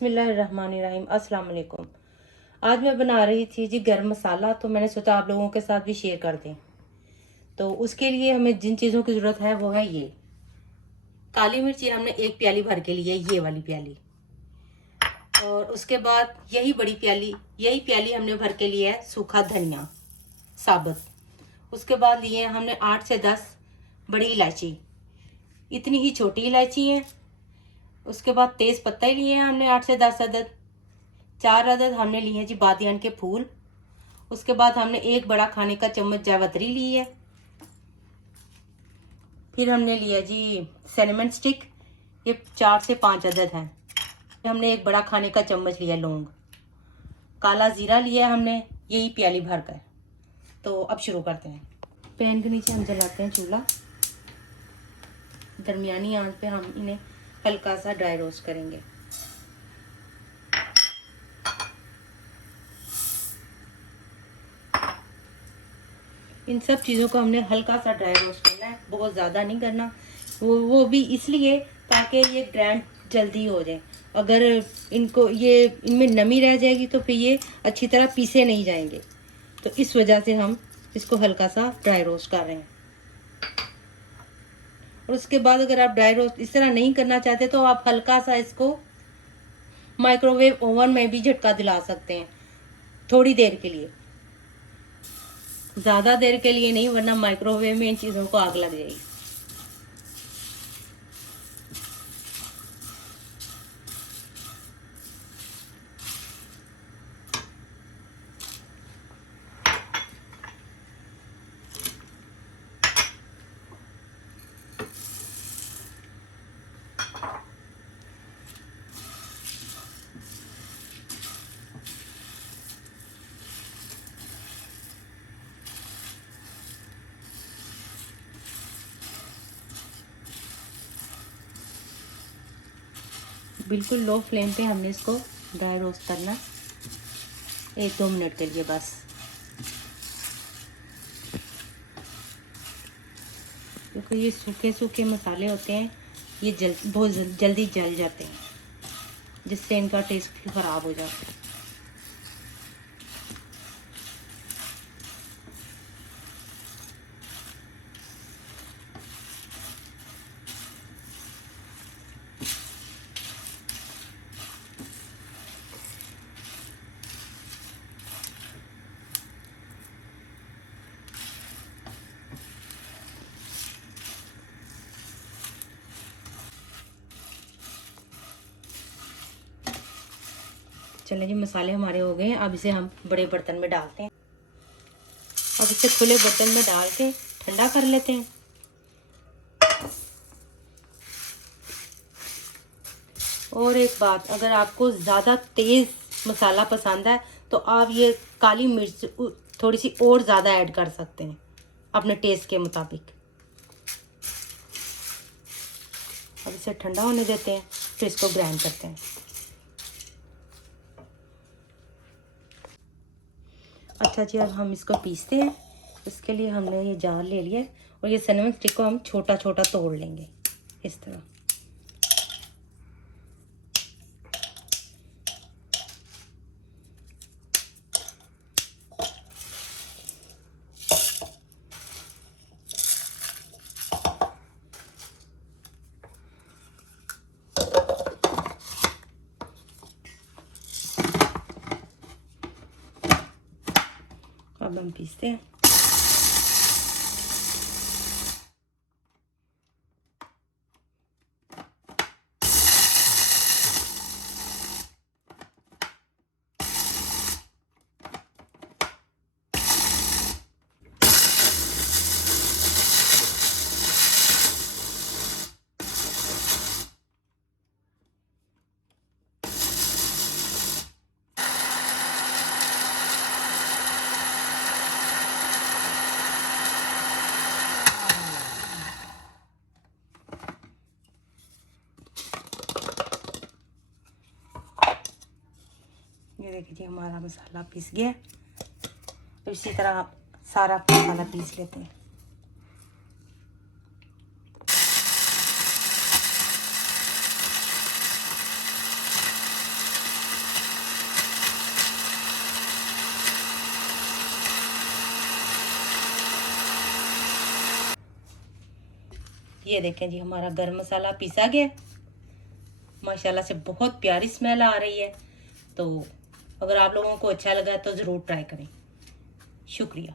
बिस्मिल्लाहिर्रहमानिर्रहीम। अस्सलाम वालेकुम। आज मैं बना रही थी जी गरम मसाला, तो मैंने सोचा आप लोगों के साथ भी शेयर कर दें। तो उसके लिए हमें जिन चीज़ों की ज़रूरत है वो है ये काली मिर्च, ये हमने एक प्याली भर के लिए, ये वाली प्याली। और उसके बाद यही प्याली हमने भर के लिया है सूखा धनिया साबुत। उसके बाद लिए हमने 8 से 10 बड़ी इलायची, इतनी ही छोटी इलायची है। उसके बाद तेज पत्ता ही लिए हैं हमने 8 से 10 अदद। 4 अदद हमने लिए हैं जी बादियान के फूल। उसके बाद हमने एक बड़ा खाने का चम्मच जावित्री ली है। फिर हमने लिया जी सिनेमन स्टिक, ये 4 से 5 अदद हैं। हमने एक बड़ा खाने का चम्मच लिया लौंग। काला जीरा लिया है हमने, यही प्याली भर कर। तो अब शुरू करते हैं। पैन के नीचे हम जलाते हैं चूल्हा। दरमियानी आंच पे हम इन्हें हल्का सा ड्राई रोस्ट करेंगे। इन सब चीज़ों को हमने हल्का सा ड्राई रोस्ट करना है, बहुत ज़्यादा नहीं करना। वो भी इसलिए ताकि ये ग्राइंड जल्दी हो जाए। अगर इनमें नमी रह जाएगी तो फिर ये अच्छी तरह पीसे नहीं जाएंगे। तो इस वजह से हम इसको हल्का सा ड्राई रोस्ट कर रहे हैं। और उसके बाद अगर आप ड्राई रोस्ट इस तरह नहीं करना चाहते तो आप हल्का सा इसको माइक्रोवेव ओवन में भी झटका दिला सकते हैं, थोड़ी देर के लिए, ज़्यादा देर के लिए नहीं, वरना माइक्रोवेव में इन चीज़ों को आग लग जाएगी। बिल्कुल लो फ्लेम पे हमने इसको ड्राई रोस्ट करना 1-2 मिनट के लिए बस, क्योंकि ये सूखे सूखे मसाले होते हैं, ये बहुत जल्दी जल जाते हैं, जिससे इनका टेस्ट भी ख़राब हो जाता है। चलिए जी, मसाले हमारे हो गए हैं। अब इसे हम बड़े बर्तन में डालते हैं। अब इसे खुले बर्तन में डाल के ठंडा कर लेते हैं। और एक बात, अगर आपको ज़्यादा तेज़ मसाला पसंद है तो आप ये काली मिर्च थोड़ी सी और ज़्यादा ऐड कर सकते हैं अपने टेस्ट के मुताबिक। अब इसे ठंडा होने देते हैं, फिर इसको ग्राइंड करते हैं। अच्छा जी, अब हम इसको पीसते हैं। इसके लिए हमने ये जार ले लिया और ये सिनेमन स्टिक को हम छोटा छोटा तोड़ लेंगे इस तरह। अब हम पीसते हैं। ये देखिए जी, हमारा मसाला पीस गया। तो इसी तरह सारा मसाला पीस लेते हैं। ये देखें जी, हमारा गरम मसाला पीसा गया, माशाल्लाह से बहुत प्यारी स्मेल आ रही है। तो अगर आप लोगों को अच्छा लगा तो ज़रूर ट्राई करें। शुक्रिया।